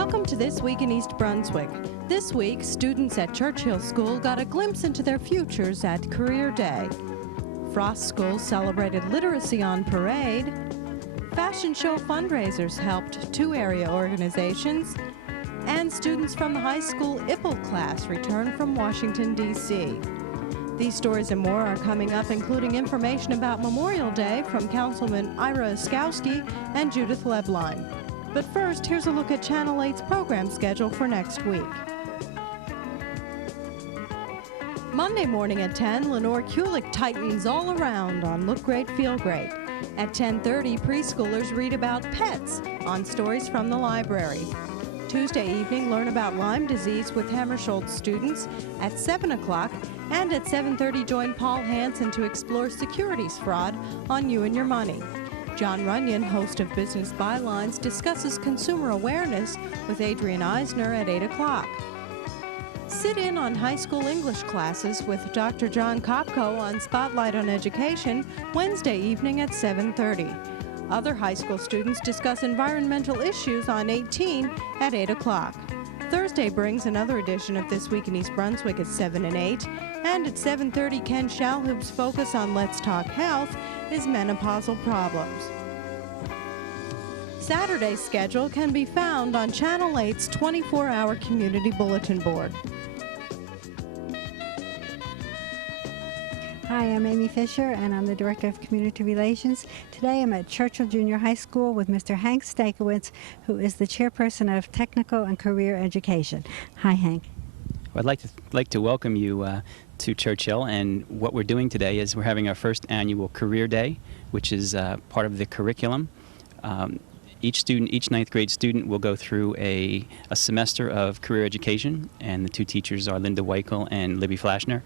Welcome to This Week in East Brunswick. This week, students at Churchill School got a glimpse into their futures at Career Day. Frost School celebrated literacy on parade. Fashion show fundraisers helped 2 area organizations. And students from the high school IPLE class returned from Washington, D.C. These stories and more are coming up, including information about Memorial Day from Councilman Ira Oskowski and Judith Lebline. But first, here's a look at Channel 8's program schedule for next week. Monday morning at 10, Lenore Kulik tightens all around on Look Great, Feel Great. At 10:30, preschoolers read about pets on Stories from the Library. Tuesday evening, learn about Lyme disease with Hammarskjold students at 7 o'clock. And at 7:30, join Paul Hansen to explore securities fraud on You and Your Money. John Runyon, host of Business Bylines, discusses consumer awareness with Adrian Eisner at 8 o'clock. Sit in on high school English classes with Dr. John Kopko on Spotlight on Education Wednesday evening at 7:30. Other high school students discuss environmental issues on 18 at 8 o'clock. Thursday brings another edition of This Week in East Brunswick at 7 and 8. And at 7:30, Ken Shalhoub's focus on Let's Talk Health is menopausal problems. Saturday's schedule can be found on Channel 8's 24-hour community bulletin board. Hi, I'm Amy Fisher, and I'm the Director of Community Relations. Today I'm at Churchill Junior High School with Mr. Hank Stakowitz, who is the Chairperson of Technical and Career Education. Hi, Hank. Well, I'd like to welcome you to Churchill, and what we're doing today is we're having our first annual Career Day, which is part of the curriculum. Each 9th grade student will go through a semester of career education, and the 2 teachers are Linda Weichel and Libby Flashner.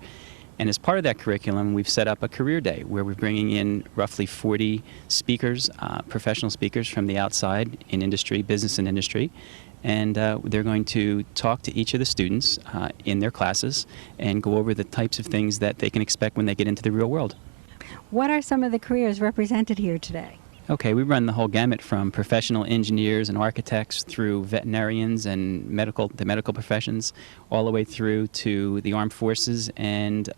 And as part of that curriculum, we've set up a Career Day where we're bringing in roughly 40 speakers, professional speakers from the outside in industry, business and industry. And they're going to talk to each of the students in their classes and go over the types of things that they can expect when they get into the real world. What are some of the careers represented here today? Okay, we run the whole gamut from professional engineers and architects through veterinarians and the medical professions, all the way through to the armed forces and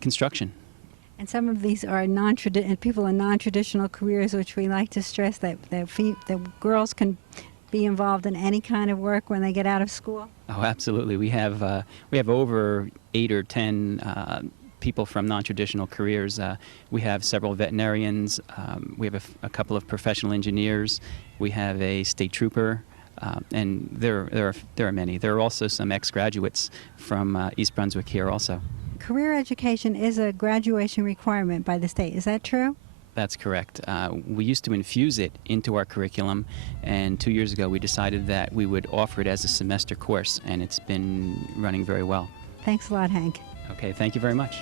construction. And some of these are people in non-traditional careers, which we like to stress that girls can be involved in any kind of work when they get out of school. Oh, absolutely. We have over 8 or 10 people from non-traditional careers. We have several veterinarians. We have a couple of professional engineers. We have a state trooper, and there are many. There are also some ex-graduates from East Brunswick here also. Career education is a graduation requirement by the state. Is that true? That's correct. We used to infuse it into our curriculum, and 2 years ago we decided that we would offer it as a semester course, and it's been running very well. Thanks a lot, Hank. Okay, thank you very much.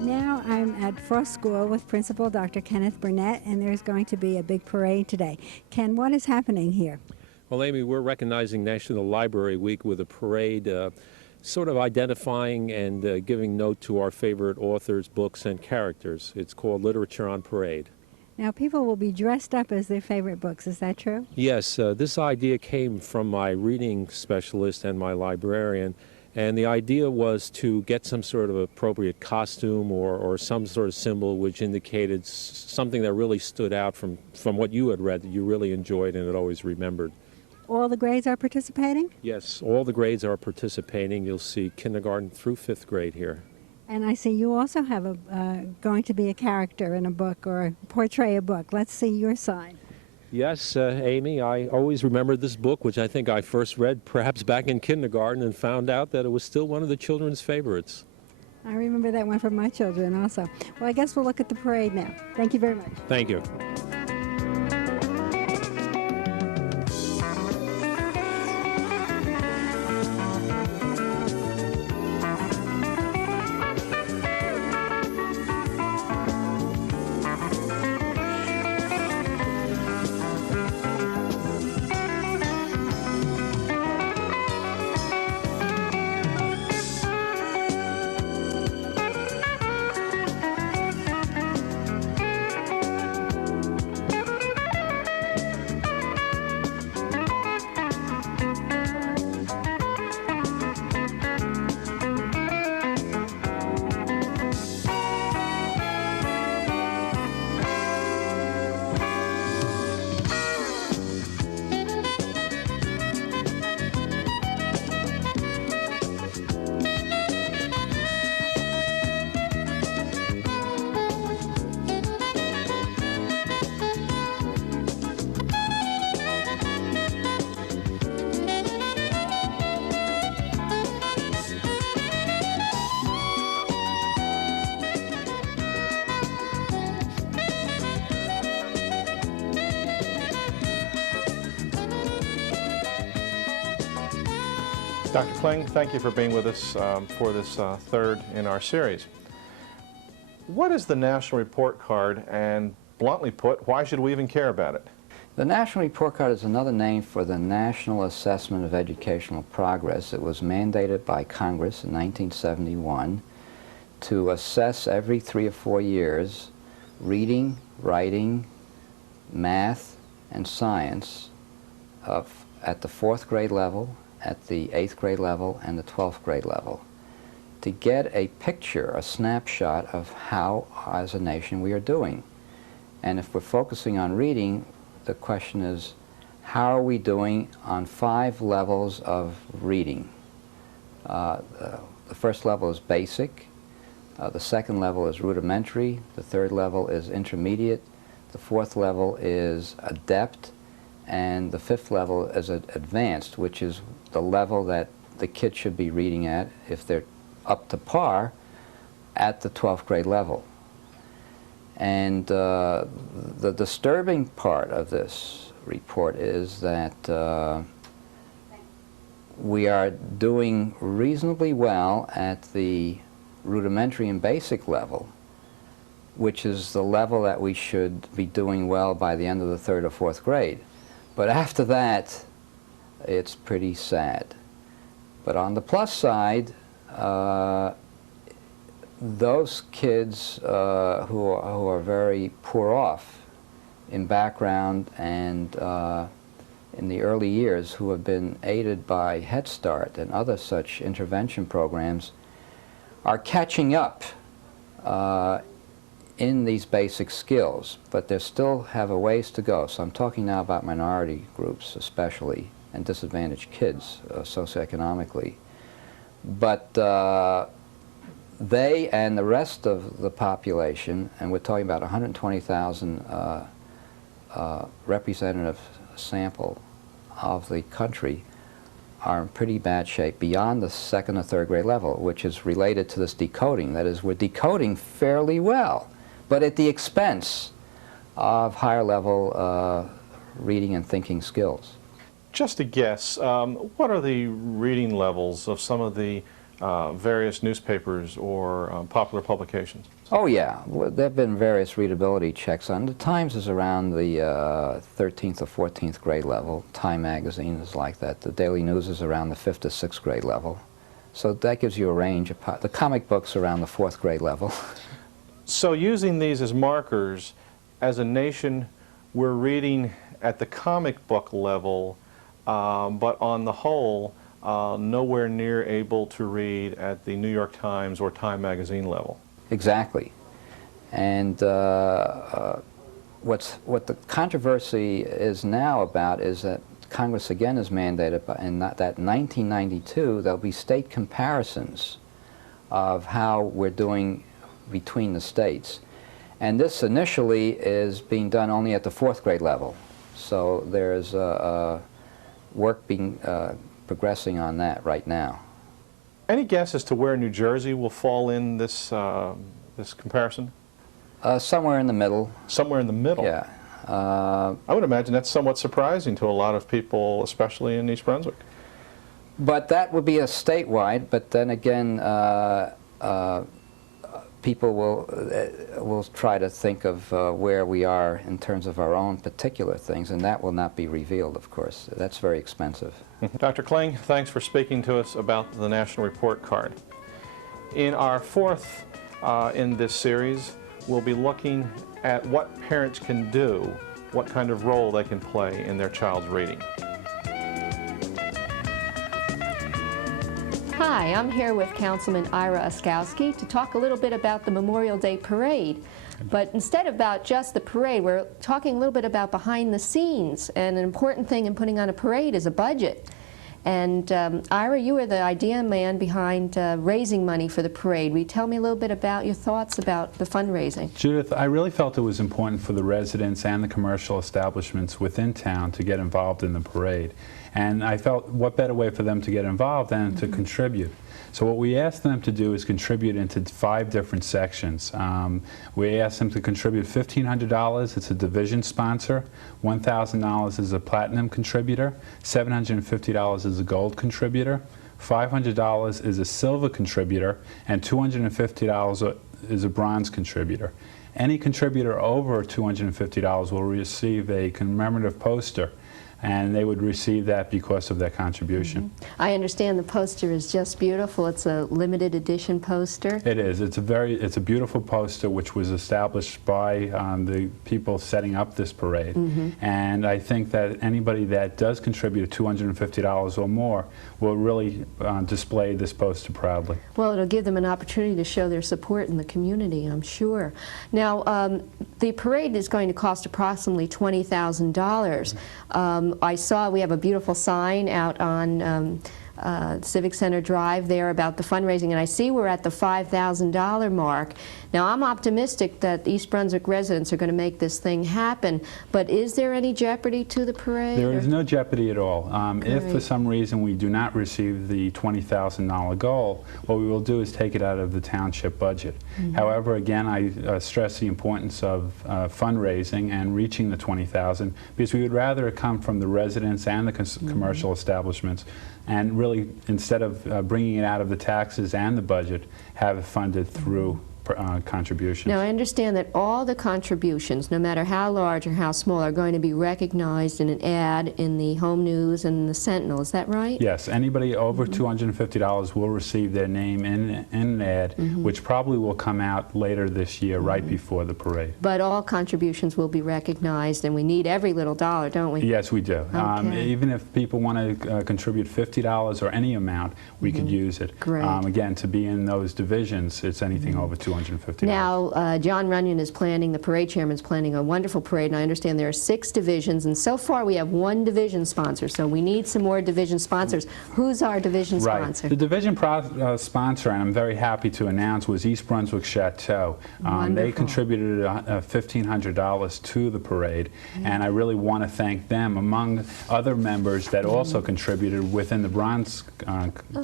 Now I'm at Frost School with Principal Dr. Kenneth Burnett, and there's going to be a big parade today. Ken, what is happening here? Well, Amy, we're recognizing National Library Week with a parade sort of identifying and giving note to our favorite authors, books, and characters. It's called Literature on Parade. Now, people will be dressed up as their favorite books. Is that true? Yes, this idea came from my reading specialist and my librarian, and the idea was to get some sort of appropriate costume or some sort of symbol which indicated something that really stood out from what you had read that you really enjoyed and had always remembered. All the grades are participating? Yes, all the grades are participating. You'll see kindergarten through 5th grade here. And I see you also have going to be a character in a book or portray a book. Let's see your sign. Yes, Amy, I always remembered this book, which I think I first read perhaps back in kindergarten and found out that it was still one of the children's favorites. I remember that one from my children also. Well, I guess we'll look at the parade now. Thank you very much. Thank you. Dr. Kling, thank you for being with us for this third in our series. What is the National Report Card, and bluntly put, why should we even care about it? The National Report Card is another name for the National Assessment of Educational Progress. It was mandated by Congress in 1971 to assess every 3 or 4 years reading, writing, math, and science at the 4th grade level, at the 8th grade level, and the 12th grade level, to get a picture, a snapshot of how, as a nation, we are doing. And if we're focusing on reading, the question is, how are we doing on 5 levels of reading? The first level is basic, the second level is rudimentary, the third level is intermediate, the fourth level is adept, and the fifth level is advanced, which is the level that the kid should be reading at if they're up to par at the 12th grade level. And the disturbing part of this report is that we are doing reasonably well at the rudimentary and basic level, which is the level that we should be doing well by the end of the 3rd or 4th grade. But after that, it's pretty sad. But on the plus side, those kids who are very poor off in background and in the early years, who have been aided by Head Start and other such intervention programs, are catching up in these basic skills, but they still have a ways to go. So I'm talking now about minority groups especially, and disadvantaged kids socioeconomically. But they and the rest of the population, and we're talking about 120,000 representative sample of the country, are in pretty bad shape beyond the 2nd or 3rd grade level, which is related to this decoding. That is, we're decoding fairly well, but at the expense of higher level reading and thinking skills. Just a guess, what are the reading levels of some of the various newspapers or popular publications? Oh yeah, there have been various readability checks on. The Times is around the 13th or 14th grade level. Time magazine is like that. The Daily News is around the 5th or 6th grade level. So that gives you a range. The comic books around the 4th grade level. So using these as markers, as a nation, we're reading at the comic book level, but on the whole, nowhere near able to read at the New York Times or Time magazine level. Exactly. And what the controversy is now about is that Congress again has mandated in that 1992 there'll be state comparisons of how we're doing between the states. And this initially is being done only at the 4th grade level. So there's work being progressing on that right now. Any guess as to where New Jersey will fall in this, this comparison? Somewhere in the middle. Somewhere in the middle? Yeah. I would imagine that's somewhat surprising to a lot of people, especially in East Brunswick. But that would be a statewide, but then again, people will try to think of where we are in terms of our own particular things, and that will not be revealed, of course. That's very expensive. Dr. Kling, thanks for speaking to us about the National Report Card. In our 4th in this series, we'll be looking at what parents can do, what kind of role they can play in their child's reading. Hi, I'm here with Councilman Ira Oskowski to talk a little bit about the Memorial Day Parade. But instead about just the parade, we're talking a little bit about behind the scenes. And an important thing in putting on a parade is a budget. And Ira, you are the idea man behind raising money for the parade. Will you tell me a little bit about your thoughts about the fundraising? Judith, I really felt it was important for the residents and the commercial establishments within town to get involved in the parade. And I felt what better way for them to get involved than to contribute. So what we asked them to do is contribute into 5 different sections. We asked them to contribute $1,500, it's a division sponsor, $1,000 is a platinum contributor, $750 is a gold contributor, $500 is a silver contributor, and $250 is a bronze contributor. Any contributor over $250 will receive a commemorative poster, and they would receive that because of their contribution. I understand the poster is just beautiful. It's a limited edition poster. It is. It's a beautiful poster which was established by the people setting up this parade. And I think that anybody that does contribute $250 or more will really display this poster proudly. Well, it'll give them an opportunity to show their support in the community, I'm sure. Now, the parade is going to cost approximately $20,000. I saw we have a beautiful sign out on Civic Center Drive there about the fundraising, and I see we're at the $5,000 mark. Now, I'm optimistic that East Brunswick residents are going to make this thing happen, but is there any jeopardy to the parade? There is no jeopardy at all. If for some reason we do not receive the $20,000 goal, what we will do is take it out of the township budget. However, again, I stress the importance of fundraising and reaching the $20,000, because we would rather it come from the residents and the commercial establishments, and really, instead of bringing it out of the taxes and the budget, have it funded through contributions. Now, I understand that all the contributions, no matter how large or how small, are going to be recognized in an ad in the Home News and the Sentinel. Is that right? Yes. Anybody over $250 will receive their name in an ad, which probably will come out later this year, right before the parade. But all contributions will be recognized, and we need every little dollar, don't we? Yes, we do. Okay. Even if people want to contribute $50 or any amount, we could use it. Great. Again, to be in those divisions, it's anything over $250. Now, John Runyon is planning, the parade chairman's planning a wonderful parade, and I understand there are 6 divisions, and so far we have 1 division sponsor, so we need some more division sponsors. Who's our division sponsor? The division sponsor, and I'm very happy to announce, was East Brunswick Chateau. They contributed $1,500 to the parade, and I really want to thank them, among other members that also contributed within the bronze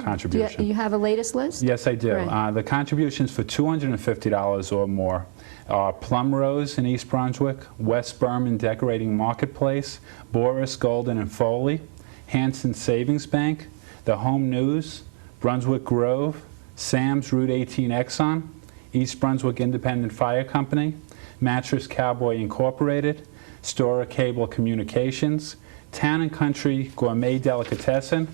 contribution. You have a latest list? Yes, I do. Right. The contributions for $250 or more are Plum Rose in East Brunswick, West Berman Decorating Marketplace, Boris Golden and Foley, Hanson Savings Bank, the Home News, Brunswick Grove, Sam's Route 18 Exxon, East Brunswick Independent Fire Company, Mattress Cowboy Incorporated, Stora Cable Communications, Town and Country Gourmet Delicatessen,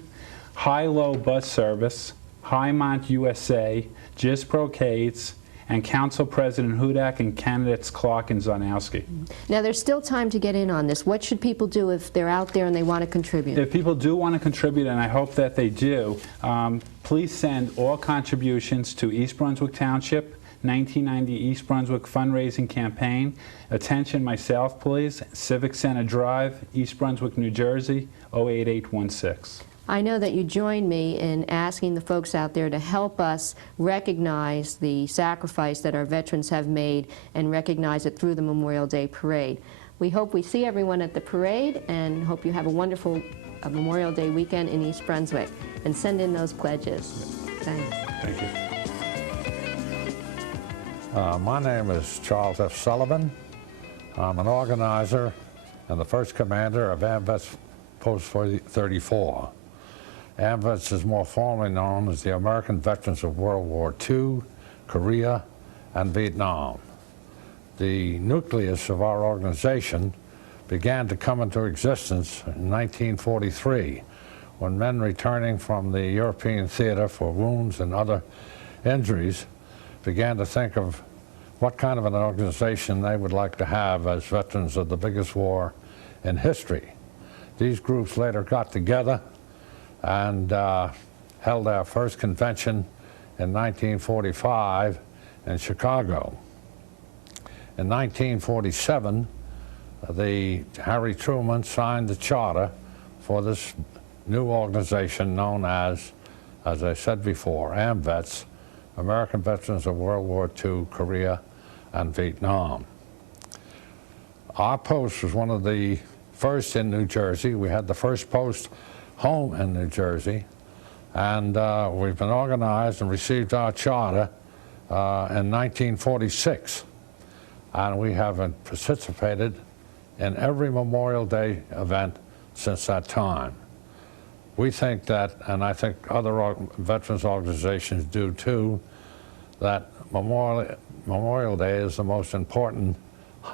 High-Low Bus Service, Highmont USA, Gist Brocades, and Council President Hudak and candidates Clark and Zarnowski. Now, there's still time to get in on this. What should people do if they're out there and they want to contribute? If people do want to contribute, and I hope that they do, please send all contributions to East Brunswick Township, 1990 East Brunswick Fundraising Campaign. Attention myself, please. Civic Center Drive, East Brunswick, New Jersey, 08816. I know that you join me in asking the folks out there to help us recognize the sacrifice that our veterans have made and recognize it through the Memorial Day Parade. We hope we see everyone at the parade and hope you have a wonderful Memorial Day weekend in East Brunswick. And send in those pledges. Thanks. Thank you. My name is Charles F. Sullivan. I'm an organizer and the first commander of AMVETS Post 34. AMVETS is more formally known as the American Veterans of World War II, Korea, and Vietnam. The nucleus of our organization began to come into existence in 1943, when men returning from the European theater for wounds and other injuries began to think of what kind of an organization they would like to have as veterans of the biggest war in history. These groups later got together and held our first convention in 1945 in Chicago. In 1947, Harry Truman signed the charter for this new organization known as I said before, AMVETS, American Veterans of World War II, Korea, and Vietnam. Our post was one of the first in New Jersey. We had the first post home in New Jersey, and we've been organized and received our charter in 1946, and we have participated in every Memorial Day event since that time. we think that, and I think other veterans organizations do too, that Memorial Day is the most important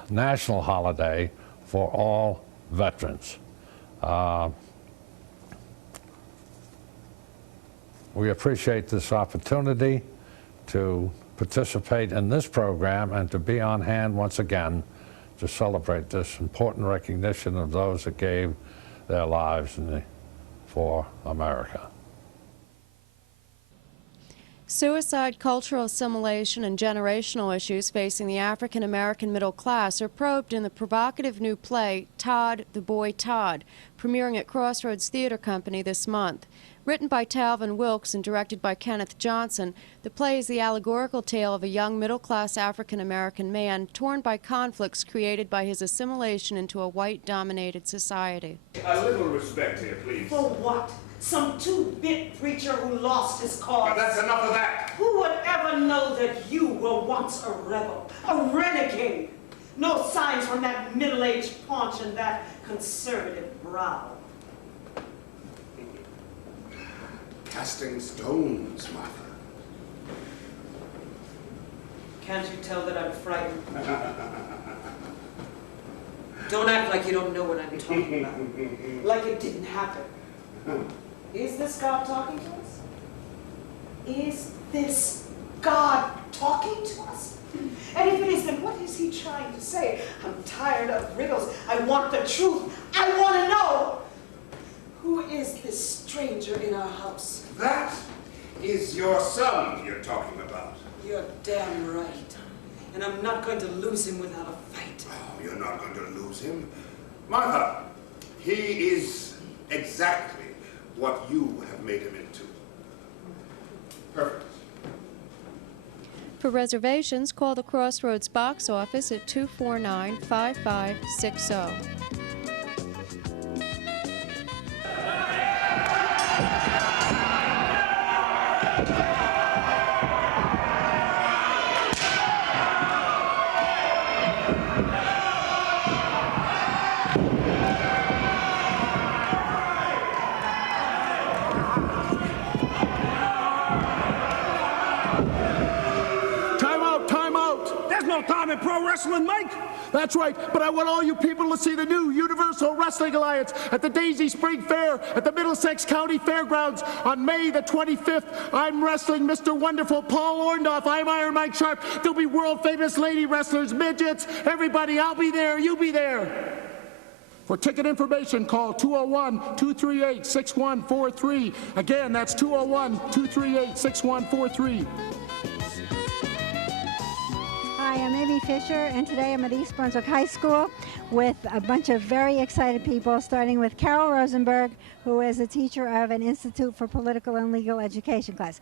national holiday for all veterans. We appreciate this opportunity to participate in this program and to be on hand once again to celebrate this important recognition of those that gave their lives for America. Suicide, cultural assimilation, and generational issues facing the African American middle class are probed in the provocative new play, Todd, the Boy Todd, premiering at Crossroads Theater Company this month. Written by Talvin Wilkes and directed by Kenneth Johnson, the play is the allegorical tale of a young middle-class African-American man torn by conflicts created by his assimilation into a white-dominated society. A little respect here, please. For what? Some two-bit preacher who lost his cause. But that's enough of that. Who would ever know that you were once a rebel, a renegade? No signs from that middle-aged paunch and that conservative brow. Casting stones, Martha. Can't you tell that I'm frightened? Don't act like you don't know what I'm talking about. Like it didn't happen. Is this God talking to us? Is this God talking to us? And if it is, then what is he trying to say? I'm tired of riddles. I want the truth. I want to know. Who is this stranger in our house? That is your son you're talking about. You're damn right. And I'm not going to lose him without a fight. Oh, you're not going to lose him. Martha, he is exactly what you have made him into. Perfect. For reservations, call the Crossroads box office at 249-5560. Time in pro wrestling, Mike. That's right, but I want all you people to see the new Universal Wrestling Alliance at the Daisy Spring Fair at the Middlesex County Fairgrounds on May the 25th. I'm wrestling Mr. Wonderful Paul Orndorff. I'm Iron Mike Sharp. There'll be world-famous lady wrestlers, midgets, everybody. I'll be there. You be there. For ticket information, call 201-238-6143. Again, that's 201-238-6143. Hi, I'm Amy Fisher, and today I'm at East Brunswick High School with a bunch of very excited people, starting with Carol Rosenberg, who is a teacher of an Institute for Political and Legal Education class.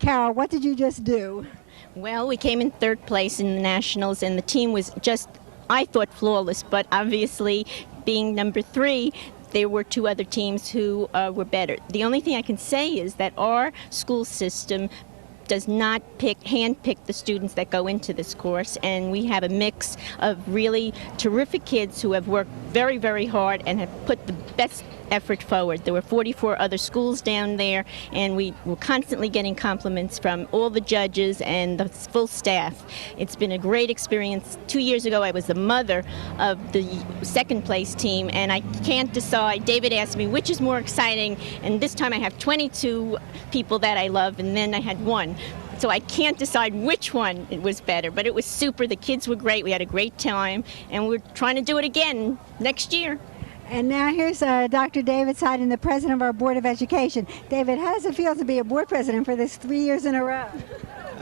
Carol, what did you just do? Well, we came in third place in the Nationals, and the team was just, I thought, flawless, but obviously being number 3, there were 2 other teams who were better. The only thing I can say is that our school system does not handpick the students that go into this course, and we have a mix of really terrific kids who have worked very, very hard and have put the best effort forward. There were 44 other schools down there, and we were constantly getting compliments from all the judges and the full staff. It's been a great experience. 2 years ago, I was the mother of the second place team, and I can't decide. David asked me which is more exciting, and this time I have 22 people that I love, and then I had 1. So I can't decide which one was better, but it was super. The kids were great. We had a great time, and we're trying to do it again next year. And now here's Dr. David Seiden, the president of our Board of Education. David, how does it feel to be a board president for this 3 years in a row?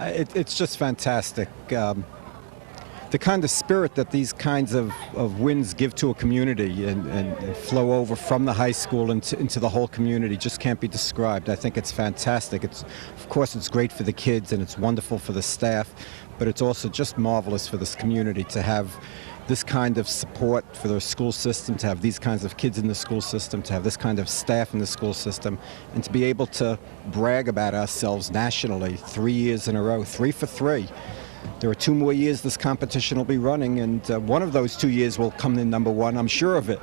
It's just fantastic. The kind of spirit that these kinds of wins give to a community and flow over from the high school into the whole community just can't be described. I think it's fantastic. Of course, it's great for the kids and it's wonderful for the staff, but it's also just marvelous for this community to have this kind of support for their school system, to have these kinds of kids in the school system, to have this kind of staff in the school system, and to be able to brag about ourselves nationally 3 years in a row, 3 for 3. There are 2 more years this competition will be running, and one of those 2 years will come in number 1, I'm sure of it.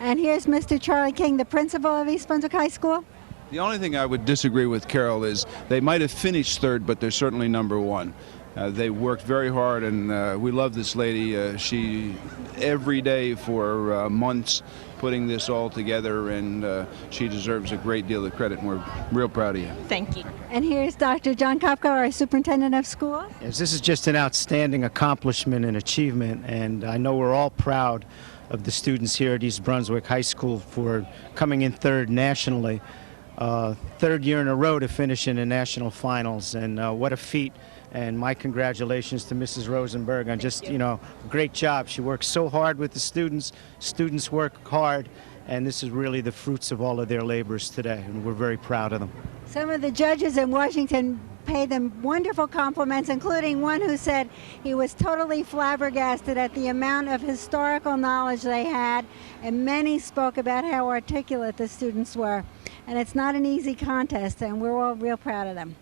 And here's Mr. Charlie King, the principal of East Brunswick High School. The only thing I would disagree with Carol is they might have finished third, but they're certainly number one. They worked very hard, and we love this lady. She, every day for months, putting this all together, and she deserves a great deal of credit, and we're real proud of you. Thank you. And here's Dr. John Kopko, our superintendent of schools. Yes, this is just an outstanding accomplishment and achievement, and I know we're all proud of the students here at East Brunswick High School for coming in third nationally. Third year in a row to finish in the national finals, and what a feat. And my congratulations to Mrs. Rosenberg on just, great job. She works so hard with the students. Students work hard, and this is really the fruits of all of their labors today, and we're very proud of them. Some of the judges in Washington paid them wonderful compliments, including one who said he was totally flabbergasted at the amount of historical knowledge they had, and many spoke about how articulate the students were. And it's not an easy contest, and we're all real proud of them.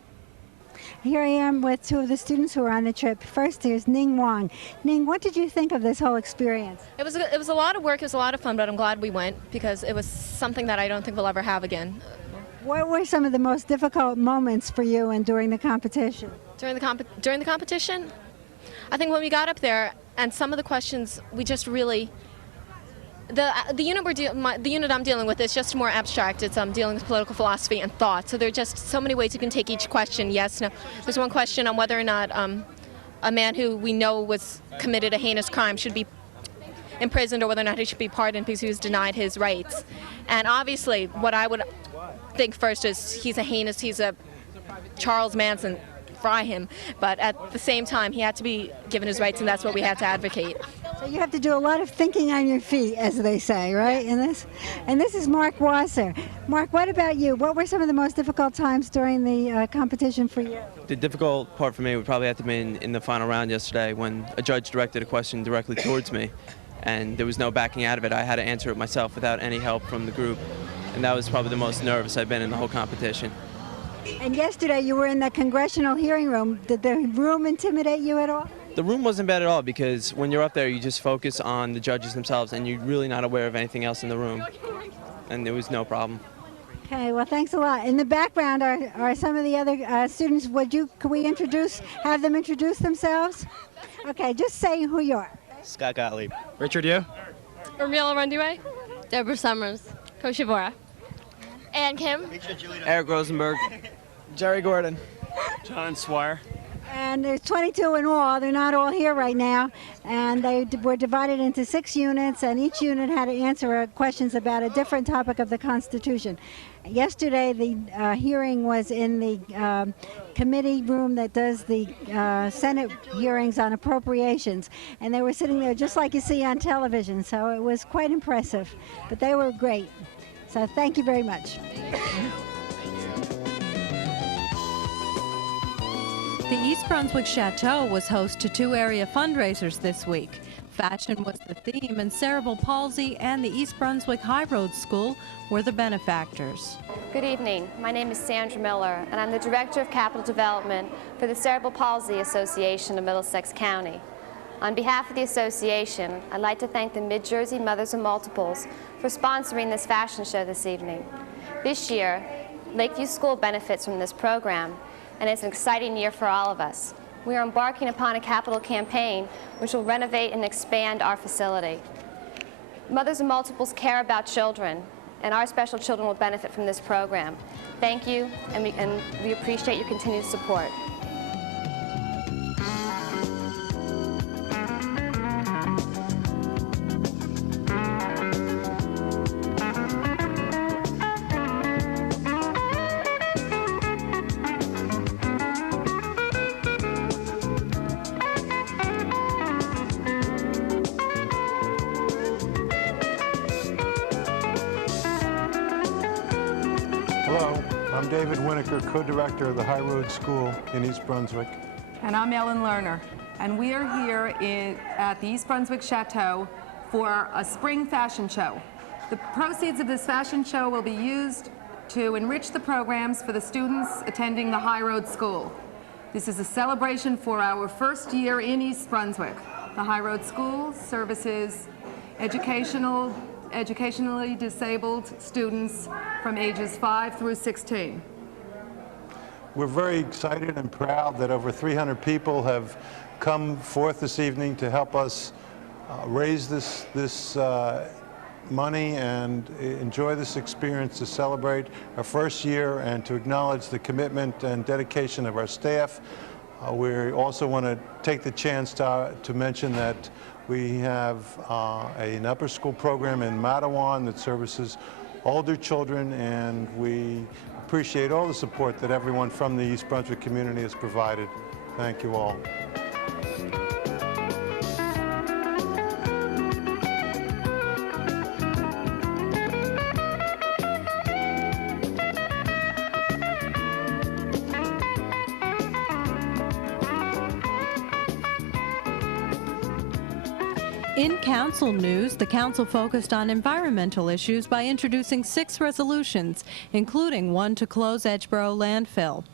Here I am with two of the students who are on the trip. First, here's Ning Wong. Ning, what did you think of this whole experience? It was a lot of work, it was a lot of fun, but I'm glad we went because it was something that I don't think we'll ever have again. What were some of the most difficult moments for you and during the competition? During the competition, I think when we got up there and some of the questions, we just really, the unit I'm dealing with is just more abstract. It's dealing with political philosophy and thought. So there are just so many ways you can take each question. Yes, no. There's one question on whether or not a man who we know was committed a heinous crime should be imprisoned, or whether or not he should be pardoned because he was denied his rights. And obviously, what I would think first is he's a Charles Manson, fry him. But at the same time, he had to be given his rights, and that's what we had to advocate. So you have to do a lot of thinking on your feet, as they say, right? And this is Mark Wasser. Mark, what about you? What were some of the most difficult times during the competition for you? The difficult part for me would probably have to be in the final round yesterday when a judge directed a question directly towards me, and there was no backing out of it. I had to answer it myself without any help from the group, and that was probably the most nervous I've been in the whole competition. And yesterday you were in the congressional hearing room. Did the room intimidate you at all? The room wasn't bad at all because when you're up there, you just focus on the judges themselves, and you're really not aware of anything else in the room, and there was no problem. Okay, well, thanks a lot. In the background are some of the other students. Could we have them introduce themselves? Okay, just say who you are. Scott Gottlieb. Richard Yu. Ramila Rundiway. Deborah Summers. Koshavora. Ann Kim. Eric Rosenberg. Jerry Gordon. John Swire. And there's 22 in all. They're not all here right now. And they were divided into 6 units, and each unit had to answer questions about a different topic of the Constitution. Yesterday, the hearing was in the committee room that does the Senate hearings on appropriations. And they were sitting there just like you see on television. So it was quite impressive. But they were great. So thank you very much. The East Brunswick Chateau was host to 2 area fundraisers this week. Fashion was the theme, and cerebral palsy and the East Brunswick High Road School were the benefactors. Good evening. My name is Sandra Miller, and I'm the Director of Capital Development for the Cerebral Palsy Association of Middlesex County. On behalf of the association, I'd like to thank the Mid-Jersey Mothers of Multiples for sponsoring this fashion show this evening. This year, Lakeview School benefits from this program, and it's an exciting year for all of us. We are embarking upon a capital campaign which will renovate and expand our facility. Mothers of Multiples care about children, and our special children will benefit from this program. Thank you, and we appreciate your continued support. Hello, I'm David Winokur, co-director of the High Road School in East Brunswick. And I'm Ellen Lerner, and we are here at the East Brunswick Chateau for a spring fashion show. The proceeds of this fashion show will be used to enrich the programs for the students attending the High Road School. This is a celebration for our first year in East Brunswick. The High Road School services educational educationally disabled students from ages 5 through 16. We're very excited and proud that over 300 people have come forth this evening to help us raise this money and enjoy this experience, to celebrate our first year and to acknowledge the commitment and dedication of our staff. We also want to take the chance to mention that we have an upper school program in Matawan that services older children, and we appreciate all the support that everyone from the East Brunswick community has provided. Thank you all. In council news, the council focused on environmental issues by introducing 6 resolutions, including one to close Edgeboro landfill.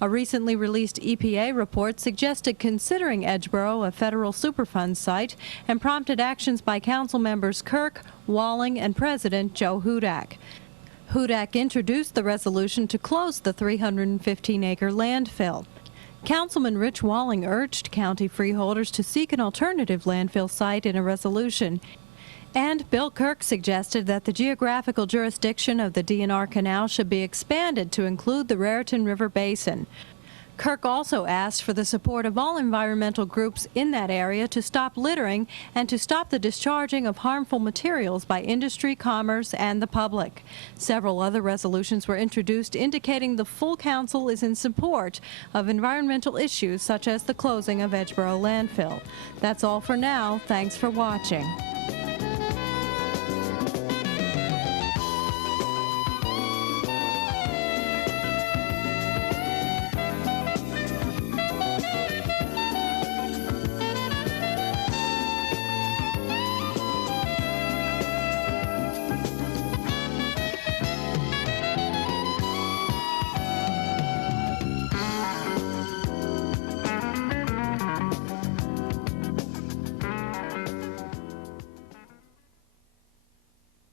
A recently released EPA report suggested considering Edgeboro a federal Superfund site and prompted actions by council members Kirk, Walling, and President Joe Hudak. Hudak introduced the resolution to close the 315-acre landfill. Councilman Rich Walling urged county freeholders to seek an alternative landfill site in a resolution. And Bill Kirk suggested that the geographical jurisdiction of the DNR Canal should be expanded to include the Raritan River Basin. Kirk also asked for the support of all environmental groups in that area to stop littering and to stop the discharging of harmful materials by industry, commerce, and the public. Several other resolutions were introduced indicating the full council is in support of environmental issues such as the closing of Edgeboro landfill. That's all for now. Thanks for watching.